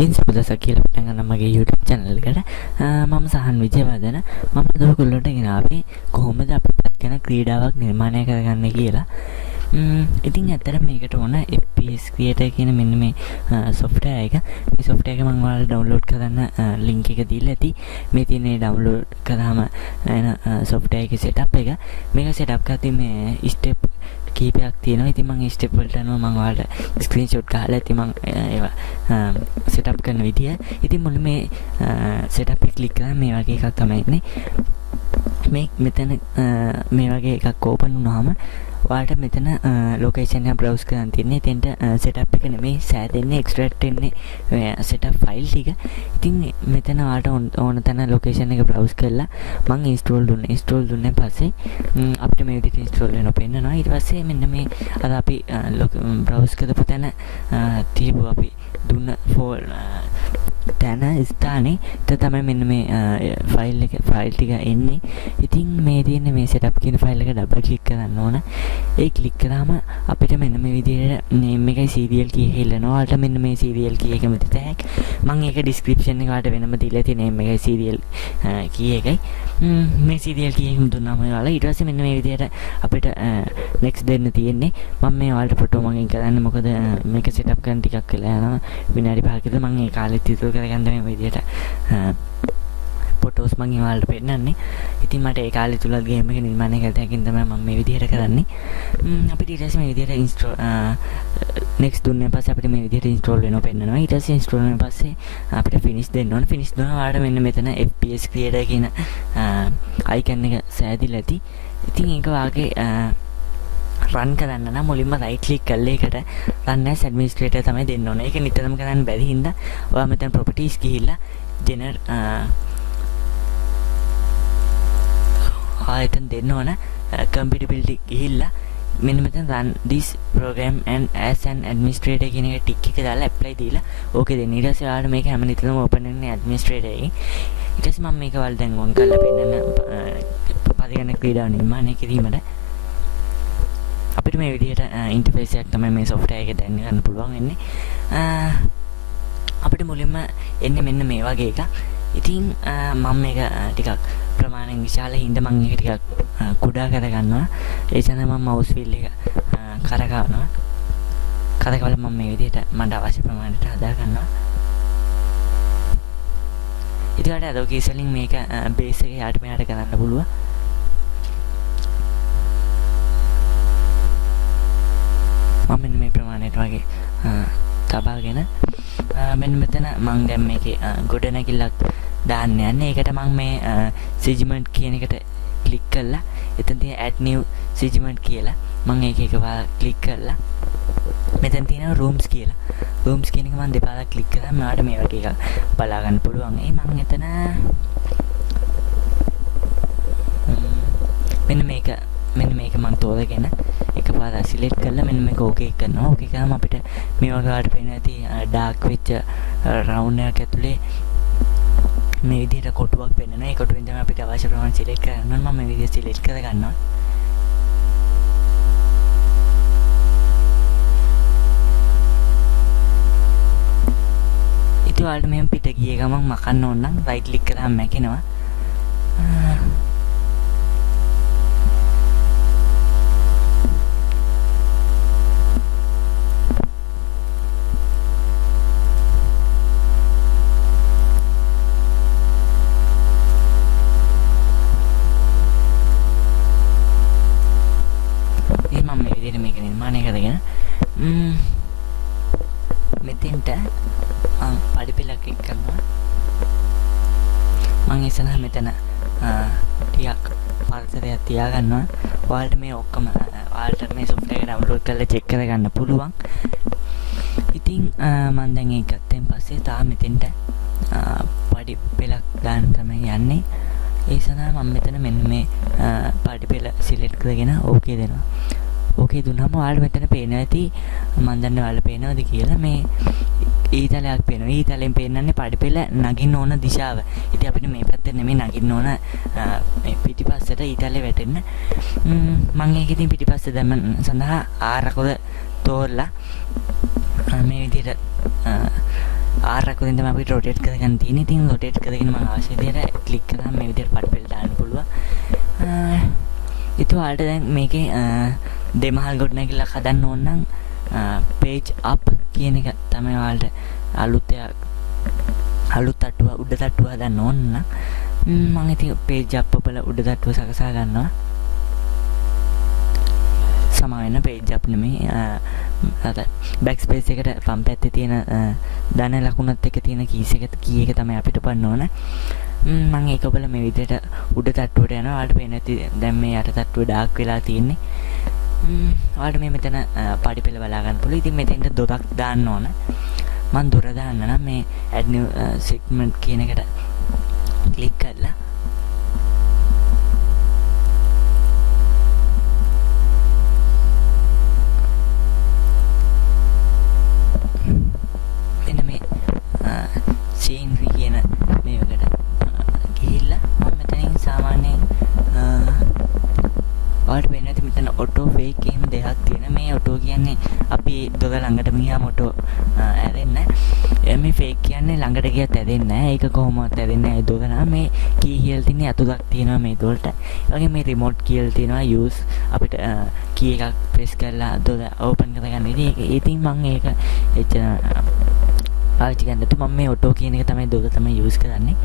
ඉතින් සුබදසක් කියලා පටන් ගන්න මගේ YouTube channel එකට. මම සහන් විජේවර්ධන. මම අද ඔයගොල්ලන්ට ගෙනාවේ කොහොමද අපි ගැන ක්‍රීඩාවක් නිර්මාණය කරගන්න කියලා. ඉතින් ඇත්තට මේකට ඕන FPS Creator කියන මෙන්න මේ software එක. මේ software එක මම ඔයාලට download කරන්න link එක දීලා ඇති. මේ තියෙන download කරාම එන software එකේ setup එක. මේක setup කරද්දී මේ step කීපයක් තියෙනවා. ඉතින් මම ස්ටෙප් වලට අනුව මම ඔයාලට ස්ක්‍රීන්ෂොට් ගහලා ඇති මම ඒවා සෙටප් කරන විදිය. ඉතින් මුල මේ සෙටප් එක ක්ලික් කරාම මේ වගේ එකක් තමයි එන්නේ. මේ මෙතන මේ වගේ එකක් ඕපන් වුණාම ඔයාලට මෙතන ලොකේෂන් එක බ්‍රවුස් කරන් තියෙන්නේ. එතෙන්ට සෙටප් එක නෙමෙයි සෑදෙන්නේ එක්ස්ට්‍රැක්ට් වෙන්නේ සෙටප් ෆයිල් ටික. ඉතින් මෙතන ඔයාලට ඕන තැන ලොකේෂන් එක බ්‍රවුස් කරලා මම ඉන්ස්ටෝල් දුන්නේ පස්සේ අපිට මේ විදිහට ඉන්ස්ටෝල් වෙනවා පෙන්නනවා. ඊට පස්සේ මෙන්න මේ අර අපි බ්‍රවුස් කරපු තැන තියපු අපි දුන්න තැන ස්ථානේ තමයි මෙන්න මේ ෆයිල් ටික එන්නේ. ඉතින් මේ තියෙන මේ setup කියන ෆයිල් එක ඩබල් ක්ලික් කරන්න ඕන. ඒ ක්ලික් කරාම අපිට මෙන්න මේ විදිහට name එකයි serial key එක ඉල්ලනවා. ඔයාලට මෙන්න මේ serial key එක මෙතන tag මම ඒක description එකට වෙනම දීලා තියෙන name එකයි serial key එකයි. මේ serial key එක දුන්නාම ඔයාලා ඊට පස්සේ මෙන්න මේ විදිහට අපිට next දෙන්න තියෙන්නේ. මම මේ ඔයාලට ෆොටෝ මගෙන් කරන්නේ මොකද මේක setup කරන්න ටිකක් වෙලා යනවා. විනාඩි 5කට මම ඒ කාලෙත් ඉතුරු කරගන්න මේ විදිහට ෆොටෝස් මම ඔයාලට පෙන්නන්නේ. ඉතින් මට ඒ කාලේ තුල ගේම් එක නිර්මාණය කරලා තියෙනකින් තමයි මම මේ විදිහට කරන්නේ. අපිට ඊට පස්සේ මේ විදිහට ඉන්ස්ටෝල් next දුන්නාන් පස්සේ අපිට මේ විදිහට ඉන්ස්ටෝල් වෙනවා පෙන්නනවා. ඊට පස්සේ ඉන්ස්ටෝල් වුණාන් පස්සේ අපිට finish දෙන්න ඕන. finish දුන්නා ඔයාලට මෙන්න මෙතන FPS Creator කියන icon එක සෑදිලා ඇති. ඉතින් ඒක වාගේ රන් කරන්න නම් මුලින්ම right click කරලා ඒකට run as administrator තමයි දෙන්න ඕනේ. ඒක නිතරම කරන්න බැරි හින්දා ඔයා මෙතන properties ගිහිල්ලා එතන දෙන්න ඕන compatibility ගිහිල්ලා මෙන්න මෙතන run this program and as an administrator කියන එක ටික් එක දාලා apply දීලා ඕකේ දෙන්න. ඊට පස්සේ ඔයාලට මේක හැම නිතරම open වෙන්නේ administrator එකේ. ඊට පස්සේ මම මේක වල දැන් on කරලා පෙන්නන පරිගණක ක්‍රීඩාව නිර්මාණය කිරීමට අපිට මේ විදිහට ඉන්ටර්ෆේස් එකක් තමයි මේ software එකේ දැන් ගන්න පුළුවන් වෙන්නේ. අපිට මුලින්ම එන්නේ මෙන්න මේ වගේ එකක්. ඉතින් මම මේක ටිකක් ප්‍රමාණයෙන් විශාල හින්දා මම ඒක ටිකක් කුඩා කරගන්නවා. ඒ නිසා මම mouse wheel එක කරකවනවා. කරකවල මම මේ විදිහට මට අවශ්‍ය ප්‍රමාණයට හදා ගන්නවා. ඊට අද ඔක ඉස්සලින් මේක බේස් එක යාට මෙයාට කරන්න පුළුවන්. මම මෙන්න මේ ප්‍රමාණයට වගේ තබාගෙන මෙන්න මෙතන මම දැන් මේකේ ගොඩනැගිල්ලක් දාන්න යන්නේ. ඒකට මම මේ segment කියන එකට ක්ලික් කරලා එතන තියෙන add new segment කියලා මම ඒක එකපාර ක්ලික් කරලා මෙතන තියෙන rooms කියලා. rooms කියන එක මම දෙපාරක් ක්ලික් කරාම මට මේ වගේ එකක් බලා ගන්න පුළුවන්. මම එතන මෙන්න මේක මම තෝරගෙන එකපාරට සිලෙක්ට් කරලා මෙන්න මේක ඕකේ කරනවා. ඕකේ කරාම අපිට මේ වගේට පේන ඇති ඩාර්ක් වෙච්ච රවුන්ඩ් එකක් ඇතුලේ මේ විදිහට කොටුවක් පෙන්වනවා. ඒ කොටුවෙන් තමයි අපිට අවශ්‍ය ප්‍රමාණය සිලෙක්ට් කරන්න ඕන. මම මේ විදිහට සිලෙක්ට් කරගන්නවා. ඉතින් ඔයාලට මෙහෙම පිට ගියේ ගමන් මකන්න ඕන නම් රයිට් ක්ලික් කරාම මැකෙනවා. මේක නිර්මාණය කරගෙන මෙතෙන්ට පඩි පෙළක් එක් කරනවා. මම ඉස්සරහ මෙතන ටිකක් පරිසරයක් තියාගන්නවා. ඔයාලට මේ ඔක්කොම ඔයාලට මේ software එක download කරලා check කරගන්න පුළුවන්. ඉතින් මම දැන් ඒක ගත්තෙන් පස්සේ තා මෙතෙන්ට පඩි පෙළක් දාන්න තමයි යන්නේ. ඒ සඳහා මම මෙතන මෙන්න මේ පඩි පෙළ select කරගෙන okay දෙනවා. ඕකේ දුන්නාම ඔයාලට මෙතන පේනවා ඇති මම දන්නේ ඔයාලට පේනවද කියලා මේ ඊතලයක් පේනවා. ඊතලෙන් පේන්නන්නේ පඩිපෙළ නගින්න ඕන දිශාව. ඉතින් අපිට මේ පැත්තේ නෙමෙයි නගින්න ඕන මේ පිටිපස්සට ඊතලේ වැටෙන්න. මම ඒක ඉතින් පිටිපස්සේ දැම්ම සඳහා ආරකොද තෝරලා මේ විදිහට ආරක් විදිහට තමයි අපිට රොටේට් කරගන්න තියෙන්නේ. ඉතින් රොටේට් කරගෙන මම අවශ්‍ය විදිහට ක්ලික් කරාම මේ විදිහට පඩපෙළ දාන්න පුළුවන්. ඉතින් ඔයාලට දැන් මේකේ දෙමහල් ගොඩනැගිල්ලක් හදන්න ඕන නම් page up කියන එක තමයි ඔයාලට අලුත් තට්ටුව උඩ තට්ටුව හදන්න ඕන නම් මම ඉතින් page up වල උඩ තට්ටුව සකසා ගන්නවා. සමාවෙන්න page up නෙමෙයි backspace එකට වම් පැත්තේ තියෙන ධන ලකුණත් එක්ක තියෙන කී එක තමයි අපිට පන්න ඕන. මම ඒක ඔබලා මේ විදිහට උඩ තට්ටුවට යනවා. ඔයාලට පේන්නේ නැති දැන් මේ යට තට්ටුව ඩාර්ක් වෙලා තියෙන්නේ. ඔයාලට මේ මෙතන පඩිපෙළ බලා ගන්න පුළුවන්. ඉතින් මෙතෙන්ට දොරක් දාන්න ඕන. මම දොර දාන්න නම් මේ add new segment කියන එකට ක්ලික් කරලා scenery කියන මේකට ගිහිල්ලා මම මෙතනින් සාමාන්‍යයෙන් ඔයාලට වෙන්නේ නැති මෙතන auto fake එහෙම දෙකක් තියෙනවා. මේ auto කියන්නේ අපි දොර ළඟටම ගියාම auto ඇරෙන්නේ නැහැ. මේ fake කියන්නේ ළඟට ගියත් ඇරෙන්නේ නැහැ. ඒක කොහොමවත් ඇරෙන්නේ නැහැ. දොර නම් මේ key කියලා තියෙන අතුලක් තියෙනවා මේ දොරට. ඒ වගේ මේ remote කියලා තියෙනවා use අපිට key එකක් press කරලා දොර open කරගන්න. ඉතින් මම ඒක එච්චර පාවිච්චි කරන්න තු මම මේ ඔටෝ කියන එක තමයි දොර තමයි යූස් කරන්නේ.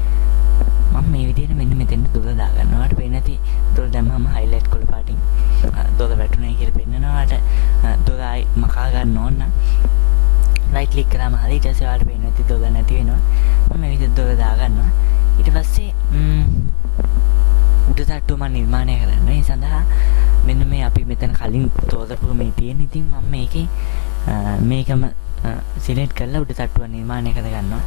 මම මේ විදිහට මෙන්න මෙතෙන් දොර දා ගන්නවා. ඔයාලට පේන්නේ නැති දොර දැම්මම highlight කොළ පාටින් දොර වැටුනේ කියලා පෙන්නනවා. ඔයාලට දොර ආයි මකා ගන්න ඕන නම් right click කරාම හරි ඊට පස්සේ ඔයාලට පේන්නේ නැති දොර නැති වෙනවා. මම මේ විදිහට දොර දා ගන්නවා. ඊට පස්සේ උඩ තට්ටුව මම නිර්මාණය කරනවා. ඒ සඳහා මෙන්න මේ අපි මෙතන කලින් තෝරපු මේ තියෙන. ඉතින් මම මේකේ මේකම සිලෙක්ට් කරලා උඩ තට්ටුව නිර්මාණය කරගන්නවා.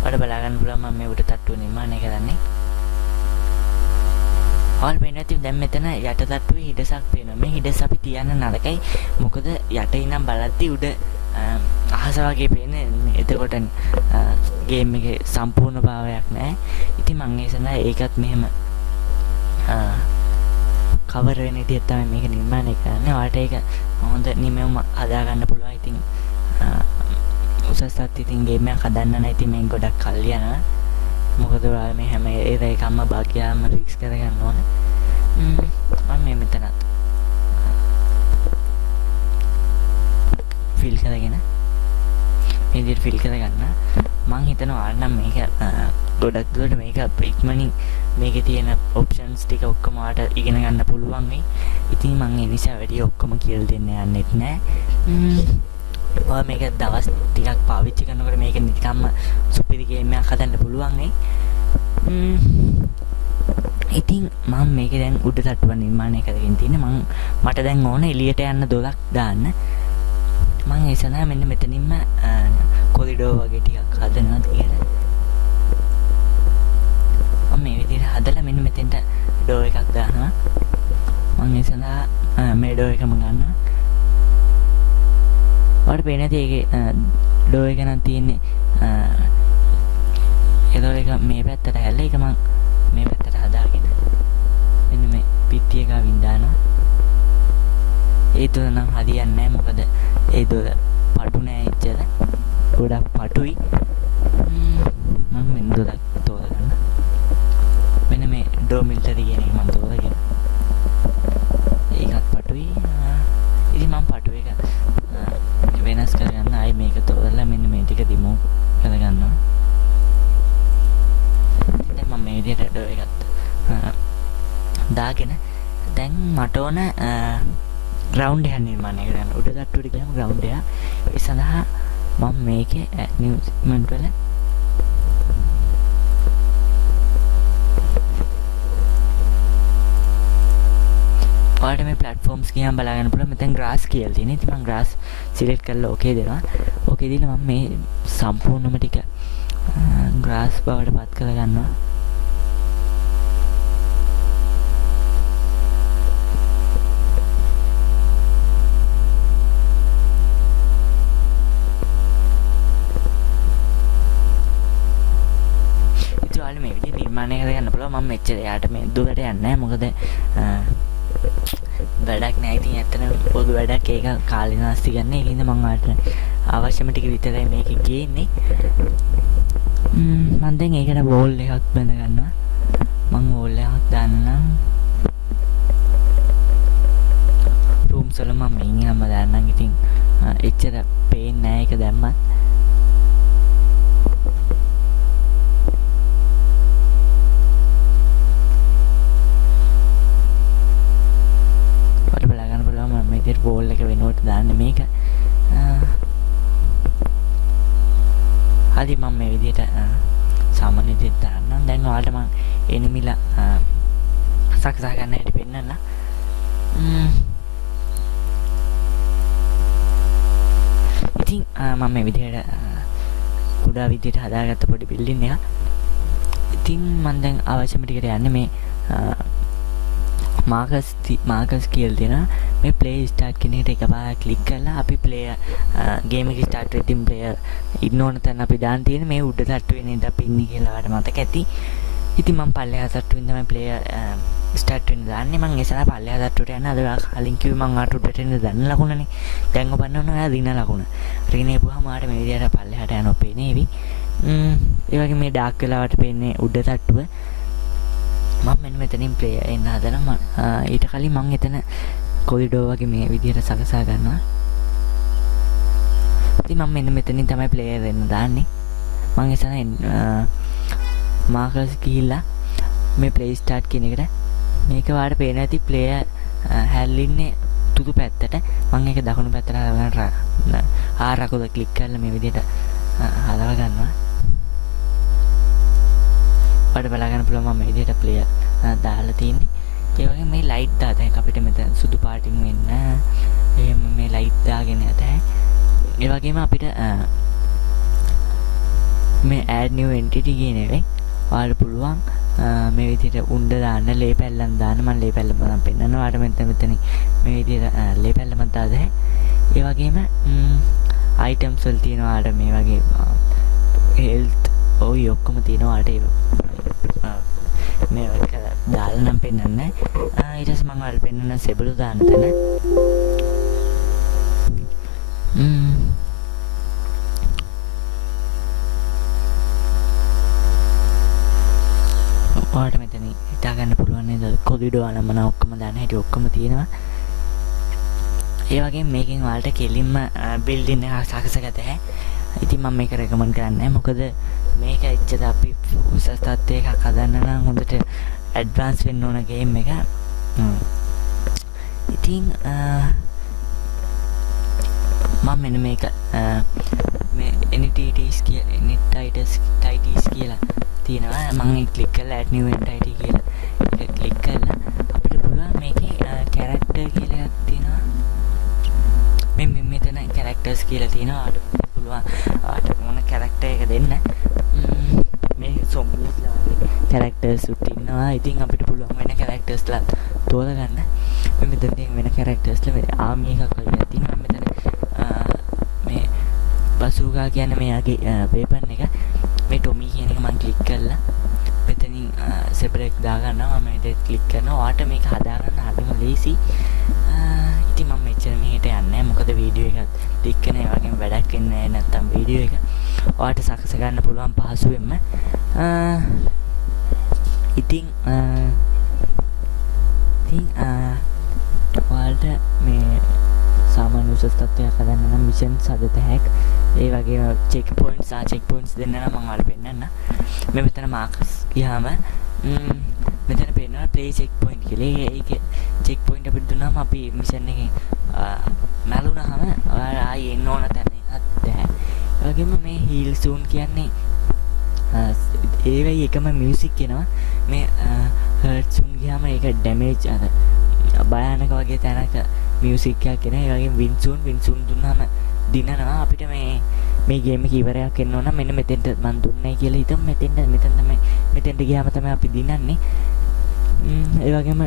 ඔයාලට බලා ගන්න පුළුවන් මම මේ උඩ තට්ටුව නිර්මාණය කරන්නේ. ඔයාලට පේන්නේ නැති දැන් මෙතන යට තට්ටුවේ හිඩසක් පේනවා. මේ හිඩස අපි තියන්න නරකයි. මොකද යට ඉඳන් බලද්දි උඩ අහස වගේ පේන්නේ. එතකොට ගේම් එකේ සම්පූර්ණ භාවයක් නැහැ. ඉතින් මම ඒ සඳහා ඒකත් මෙහෙම කවර් වෙන විදිහට තමයි මේක නිර්මාණය කරන්නේ. ඔයාලට ඒක හොඳ නිමෙවම හදා ගන්න පුළුවන්. ඉතින් උසසත් ඉතින් ගේම් එකක් හදන්න නම් ඉතින් මේක ගොඩක් කල් යනවා. මොකද ඔයාලා මේ හැම එකම භාග්‍යම ෆික්ස් කරගන්න ඕන. මම මේ මෙතනත් ෆිල් කරගෙන මේ විදිහට ෆිල් කරගන්න. මම හිතනවා ඔයාලා නම් මේක ගොඩක් දුරට මේක ඉක්මනින් මේකේ තියෙන ඔප්ෂන්ස් ටික ඔක්කොම ඔයාලට ඉගෙන ගන්න පුළුවන් වෙයි. ඉතින් මම ඒ නිසා වැඩි ඔක්කොම කියලා දෙන්න යන්නෙත් නෑ. ඔයා මේක දවස් ටිකක් පාවිච්චි කරනකොට මේක නිකම්ම සුපිරි ගේම් එකක් හදන්න පුළුවන් වෙයි. ඉතින් මම මේක දැන් උඩ තට්ටුව නිර්මාණය කරගෙන තියෙන්නේ. මට දැන් ඕන එළියට යන්න දොරක් දාන්න. මම ඒ සඳහා මෙන්න මෙතනින්ම කොරිඩෝ වගේ ටිකක් හදනවා කියලා. මේ විදිහට හදලා මෙන්න මෙතෙන්ට ඩෝ එකක් දානවා. මම ඒ සඳහා මේ ඩෝ එකම ගන්නවා. ඔයාලට පේන්නේ නැති ඒකේ ඩෝ එක නම් තියෙන්නේ ඒතකොට ඒක මේ පැත්තට හැල්ලා ඒක මම මේ පැත්තට හදාගෙන මෙන්න මේ පිටිය ගාවින් දානවා. ඒ දොර නම් හරියන්නේ නැහැ. මොකද ඒ දොර පටු නෑ එච්චර. ගොඩක් පටුයි. මම මෙන්න දොරක් තෝරගන්න. මෙන්න මේ ඩෝ මිලිටරි කියන එක මම තෝරගෙන ඒකත් පටුයි. ඉතින් මම පටු එක වෙනස් කරගන්න ආයි මේක තෝරලා මෙන්න මේ ටික රිමූව් කරගන්නවා. ඉතින් මම මේ විදිහට ඩෝ එකත් දාගෙන දැන් මට ඕන ග්‍රවුන්ඩ් එක නිර්මාණය කරගන්න. උඩ තට්ටුවට ගියාම ග්‍රවුන්ඩ් එක. ඒ සඳහා මම මේකේ new segment වල ඔයාලට මේ platforms ගියාම බලා ගන්න පුළුවන්. මෙතෙන් grass කියලා තියෙනවා. ඉතින් මම grass select කරලා okay දෙනවා. okay දීලා මම මේ සම්පූර්ණම ටික grass බවට පත් කරගන්නවා. මේ විදිහට නිර්මාණය කරගන්න පුළුවන්. මම මෙච්චර යාට මේ දුරට යන්නේ නැහැ. මොකද වැඩක් නැහැ. ඉතින් ඇත්තටම පොදු වැඩක් ඒක කාලේ නාස්ති ගන්න. ඒකින්ද මම ආට අවශ්‍යම ටික විතරයි මේකේ ගේන්නේ. මම දැන් ඒකට වෝල් එකක් බඳ ගන්නවා. මම වෝල් එකක් දාන්නම්. රූම්ස් වල මම ඉන්නම දාන්නම්. ඉතින් එච්චර පේන්නේ නැහැ ඒක දැම්මත්. ඔයාලා බලා ගන්න පුළුවන් මම මේ විදිහට වෝල් එක වෙනුවට දාන්නේ මේක. හරි මම මේ විදිහට සාමාන්‍ය විදිහට දාන්නම්. දැන් ඔයාලට මම එනිමිලා සකසා ගන්න හැටි පෙන්නන්න. ඉතින් මම මේ විදිහට කුඩා විදිහට හදාගත්ත පොඩි බිල්ඩින් එක. ඉතින් මම දැන් අවශ්‍යම ටිකට යන්නේ මේ මාකර්ස් කියලා දෙනවා. මේ play start කියන එකට එකපාරක් ක්ලික් කරලා අපි player game එක start වෙද්දී player ඉන්න ඕන තැන අපි දාන්න තියෙන මේ උඩ තට්ටුවේ නේද අපි ඉන්නේ කියලා ඔයාලට මතක ඇති. ඉතින් මම පල්ලෙහා තට්ටුවෙන් තමයි player start වෙන්න දාන්නේ. මම ඉස්සරහ පල්ලෙහා තට්ටුවට යන්න අද කලින් කිව්වේ මම ආට උඩට එන්න දන්න ලකුණනේ. දැන් ඔබ බලන්න ඔයා දින ලකුණ. රිනේපුවාම ආට මේ විදිහට පල්ලෙහාට යනවා පේනේවි. ඒ වගේ මේ ඩාර්ක් වෙලාවට පේන්නේ උඩ තට්ටුව. මම මෙන්න මෙතනින් ප්ලේයර් එන්න හදනවා. ඊට කලින් මම එතන කොරිඩෝ වගේ මේ විදිහට සකසා ගන්නවා. ඉතින් මම මෙන්න මෙතනින් තමයි ප්ලේයර් එන්න දාන්නේ. මම එතන මාකර්ස් ගිහිල්ලා මේ play start කියන එකට මේක වාට පේන ඇති ප්ලේයර් හැල්ලින්නේ තුතු පැත්තට. මම ඒක දකුණු පැත්තට හදගන්න ආරකුද ක්ලික් කරලා මේ විදිහට හදව ගන්නවා. ඔයාලට බලා ගන්න පුළුවන් මම මේ විදිහට ප්ලේයර් දාලා තියෙන්නේ. ඒ වගේ මේ ලයිට් දාතයි අපිට මෙතන සුදු පාටින් වෙන්න. එහෙම මේ ලයිට් දාගෙන යතයි. ඒ වගේම අපිට මේ add new entity කියන එකේ ඔයාලට පුළුවන් මේ විදිහට උණ්ඩ දාන්න ලේ පැල්ලම් දාන්න. මම ලේ පැල්ලම නම් පෙන්නනවා. ඔයාලට මෙතන මේ විදිහට ලේ පැල්ලම දාලා. ඒ වගේම items වල තියෙනවා ඔයාලට මේ වගේ health ඔය ඔක්කොම තියෙනවා ඔයාලට මේ වගේ දාලා නම් පෙන්නන්නේ. ඊට පස්සේ මම ඔයාලට පෙන්නන සෙබළු දාන්න තැන. ඔයාලට මෙතන හිතා ගන්න පුළුවන් නේද කොරිඩෝ අනමන ඔක්කොම දාන්න හැටි ඔක්කොම තියෙනවා. ඒ වගේම මේකෙන් ඔයාලට කෙලින්ම බිල්ඩින් එක සකසගත හැකියි. ඉතින් මම මේක රෙකමන්ඩ් කරන්නේ නැහැ. මොකද මේක ඇත්තට අපි උසස් තත්ත්වයක හදන්න නම් හොඳට ඇඩ්වාන්ස් වෙන්න ඕන ගේම් එක. ඉතින් මම මෙන්න මේක මේ entities කියලා තියෙනවා. මම ඒක ක්ලික් කරලා add new entity කියලා ඒක ක්ලික් කරලා අපිට පුළුවන් මේකේ character කියලා එකක් තියෙනවා. මේ මෙතන characters කියලා තියෙනවා. පුළුවන් ආට මොන character එක දෙන්න. මේ zombies ලා වගේ characters උත් ඉන්නවා. ඉතින් අපිට පුළුවන් වෙන characters ලා තෝරගන්න. මේ මෙතන තියෙන වෙන characters ලා army එකක් වගේ තියෙනවා. මෙතන මේ බසූගා කියන්නේ මෙයාගේ weapon එක. මේ ටොමි කියන එක මම ක්ලික් කරලා මෙතනින් separate දා ගන්නවා. මම මේක ක්ලික් කරනවා. ඔයාට මේක හදාගන්න හරිම ලේසි. ඉතින් මම මෙච්චර මෙහෙට යන්නේ නැහැ. මොකද වීඩියෝ එකක් ක්ලික් කරන ඒ වගේම වැඩක් වෙන්නේ නැත්තම් වීඩියෝ එක ඔයාට සකස ගන්න පුළුවන් පහසුවෙන්ම. ඉතින් ඔයාලට මේ සාමාන්‍ය උසස් තත්ත්වයක් හදන්න නම් මිෂන්ස් හදත හැකියි. ඒ වගේම චෙක් පොයින්ට්ස් දෙන්න නම් මම ඔයාලට පෙන්නන්න. මේ මෙතන මාකර්ස් ගියාම මෙතන පේනවා ප්ලේ චෙක් පොයින්ට් කියලා. ඒක චෙක් පොයින්ට් අපිට දුන්නාම අපි මිෂන් එකේ මැලුනහම ඔයාලා ආයේ එන්න ඕන තැන හත් නැහැ. ඒ වගේම මේ හීල් සූන් කියන්නේ ඒ වෙයි එකම මියුසික් එනවා. මේ හර්ට් සූන් ගියාම ඒක ඩැමේජ් අර භයානක වගේ තැනක මියුසික් එකක් එනවා. ඒ වගේම වින් සූන් දුන්නාම දිනනවා. අපිට මේ ගේම් එක ඉවරයක් වෙන්න ඕන නම් මෙන්න මෙතෙන්ට මම දුන්නයි කියලා හිතමු. මෙතෙන්ට ගියාම තමයි අපි දිනන්නේ. ඒ වගේම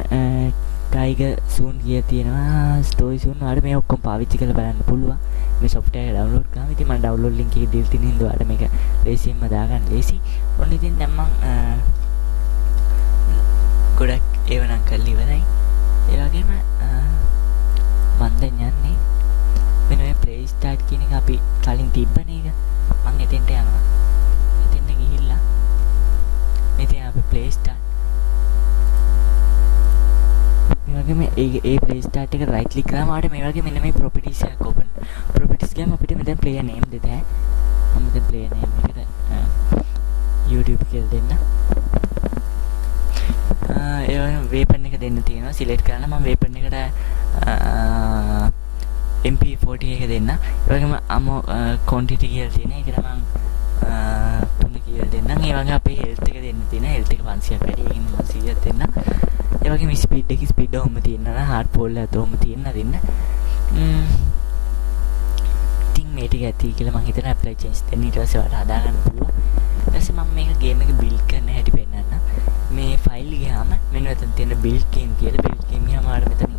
ටයිගර් සූන් කිය තියෙනවා. ස්ටෝරි සූන් වල මේ ඔක්කොම පාවිච්චි කරලා බලන්න පුළුවන්. මේ software එක download කරාම ඉතින් මම download link එක දීලා තියෙන හින්දා ඔයාලට මේක ලේසියෙන්ම දාගන්න ලේසි. ඔන්න ඉතින් දැන් මම ගොඩක් ඒව නම් කරලා ඉවරයි. ඒ වගේම මම දැන් යන්නේ මෙන්න මේ ප්ලේ ස්ටාර්ට් කියන එක අපි කලින් තිබ්බනේ එක. මම එතෙන්ට යනවා. එතෙන්ට ගිහිල්ලා මෙතන අපි ප්ලේ ස්ටාර්ට් මේ වගේ මේ ප්ලේ ස්ටාර්ට් එක රයිට් ක්ලික් කරාම ආට මේ වගේ මෙන්න මේ ප්‍රොපර්ටිස් එකක් ඕපන්. ප්‍රොපර්ටිස් ගියාම අපිට මෙතන ප්ලේයර් නේම් දෙත ඈ. මම මෙතන ප්ලේයර් නේම් එකට YouTube කියලා දෙන්න. ඒ වගේම වේපන් එක දෙන්න තියෙනවා. සිලෙක්ට් කරන්න මම වේපන් එකට MP40 එක දෙන්න. ඒ වගේම අමෝ quantity කියලා තියෙන. ඒකට මම 3 කියලා දෙන්නම්. ඒ වගේ අපේ health එක දෙන්න තියෙන. health එක 500ක් වැඩි. ඒකින් මම 100ක් දෙන්න. ඒ වගේම ස්පීඩ් එක ස්පීඩ් ඔහොම තියෙනවා. හાર્ඩ් පෝල් එකත් ඔහොම තියෙන්න දෙන්න. ඉතින් මේ ටික ඇති කියලා මම හිතන apply change දෙන්න ඊට පස්සේ ඔයාලට හදා ගන්න පුළුවන්. ඊට පස්සේ මම මේක ගේම් එක build කරන්න හැටි පෙන්නන්න. මේ ෆයිල් ගියාම මෙන්න මෙතන තියෙන build game කියලා build game ගියාම ආර මෙතන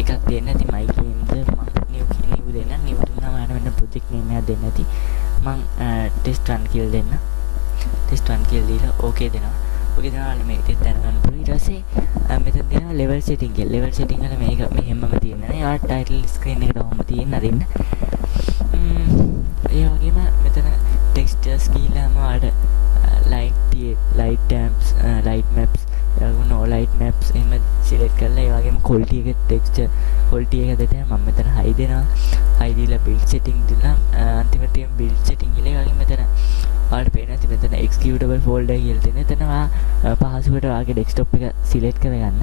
එකක් දෙන්න ඇති my games මම new දෙන්න new දුන්නාම ආර මෙන්න project name එකක් දෙන්න ඇති. මම test run කියලා දෙන්න. test run කියලා දීලා okay දෙනවා. okay දෙනවා මේක ඉතින් දැනගන්න පුළුවන්. ඊට පස්සේ මෙතන තියෙනවා level setting කියලා. level setting වල මේක මෙහෙමම තියෙනවා. ඒ ආ title screen එකට ඔහොම තියෙන්න අරින්න. ඒ වගේම මෙතන textures ගිහලාම ආඩ light amps light maps no light maps එහෙම select කරලා ඒ වගේම quality එක texture quality එක දෙන්න මම මෙතන high දෙනවා. high දීලා build setting දීලා අන්තිමට තියෙන build setting කියලා ඒ වගේම මෙතන ඔයාලට පේනවා ඉතින් මෙතන executable folder කියලා තියෙන. එතන පහසුවට ඔයාගේ desktop එක select කරගන්න.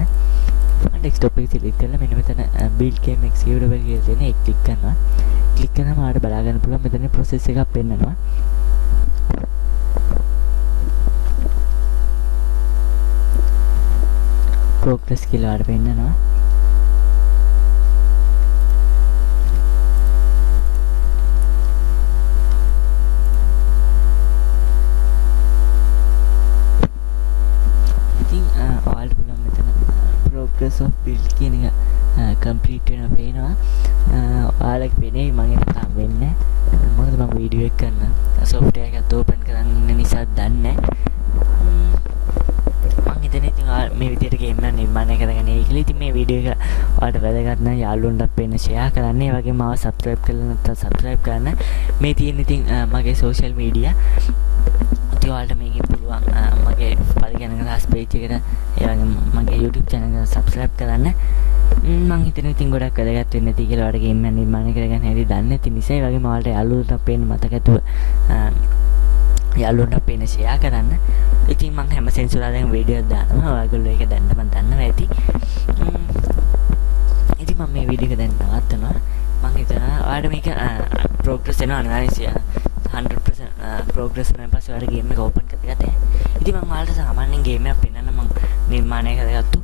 desktop එක select කරලා මෙන්න මෙතන build game executable කියලා තියෙන එක click කරනවා. click කරාම ඔයාලට බලා ගන්න පුළුවන් මෙතන process එකක් පෙන්නනවා. progress කියලා ආර පෙන්නනවා. ඉතින් ඔයාලට පුළුවන් මෙතන progress of build කියන එක complete වෙනවා පේනවා. ඔයාලට පේන්නේ මම තාම වෙන්නේ නැහැ. මොකද මම වීඩියෝ එක කරන software එකත් open කරන් ඉන්න නිසා දන්නේ නැහැ. මේ විදිහට ගේම් එක නිර්මාණය කරගෙන ඉන්නේ කියලා. ඉතින් මේ වීඩියෝ එක ඔයාලට වැදගත් නම් යාළුවන්ටත් පේන්න share කරන්න. ඒ වගේම මාව subscribe කරලා නැත්නම් subscribe කරන්න. මේ තියෙන ඉතින් මගේ social media. ඉතින් ඔයාලට මේකෙන් පුළුවන් මගේ පරිගණක රාස් page එකට ඒ වගේම මගේ YouTube channel එක subscribe කරන්න. මම හිතන්නේ ඉතින් ගොඩක් වැදගත් වෙන්න ඇති කියලා ඔයාලට ගේම් එක නිර්මාණය කරගන්න හැටි දන්නේ නැති නිසා. ඒ වගේම ඔයාලට යාළුවන්ටත් පේන්න මතක ඇතුව යාළුවන්ට පේන share කරන්න. ඉතින් මම හැම සෙන්සුරාදාම වීඩියෝ එකක් දානවා. ඔයගොල්ලෝ ඒක දැන්න මම දන්නවා ඇති. ඉතින් මම මේ වීඩියෝ එක දැන් නවත්තනවා. මම හිතනවා ඔයාලට මේක progress වෙනවා අනිවාර්යයෙන් 100% progress වෙන පස්සේ ඔයාලට ගේම් එක open කරගන්න. ඉතින් මම ඔයාලට සාමාන්‍යයෙන් ගේම් එකක් පෙන්නන්න මම නිර්මාණය කරගත්තු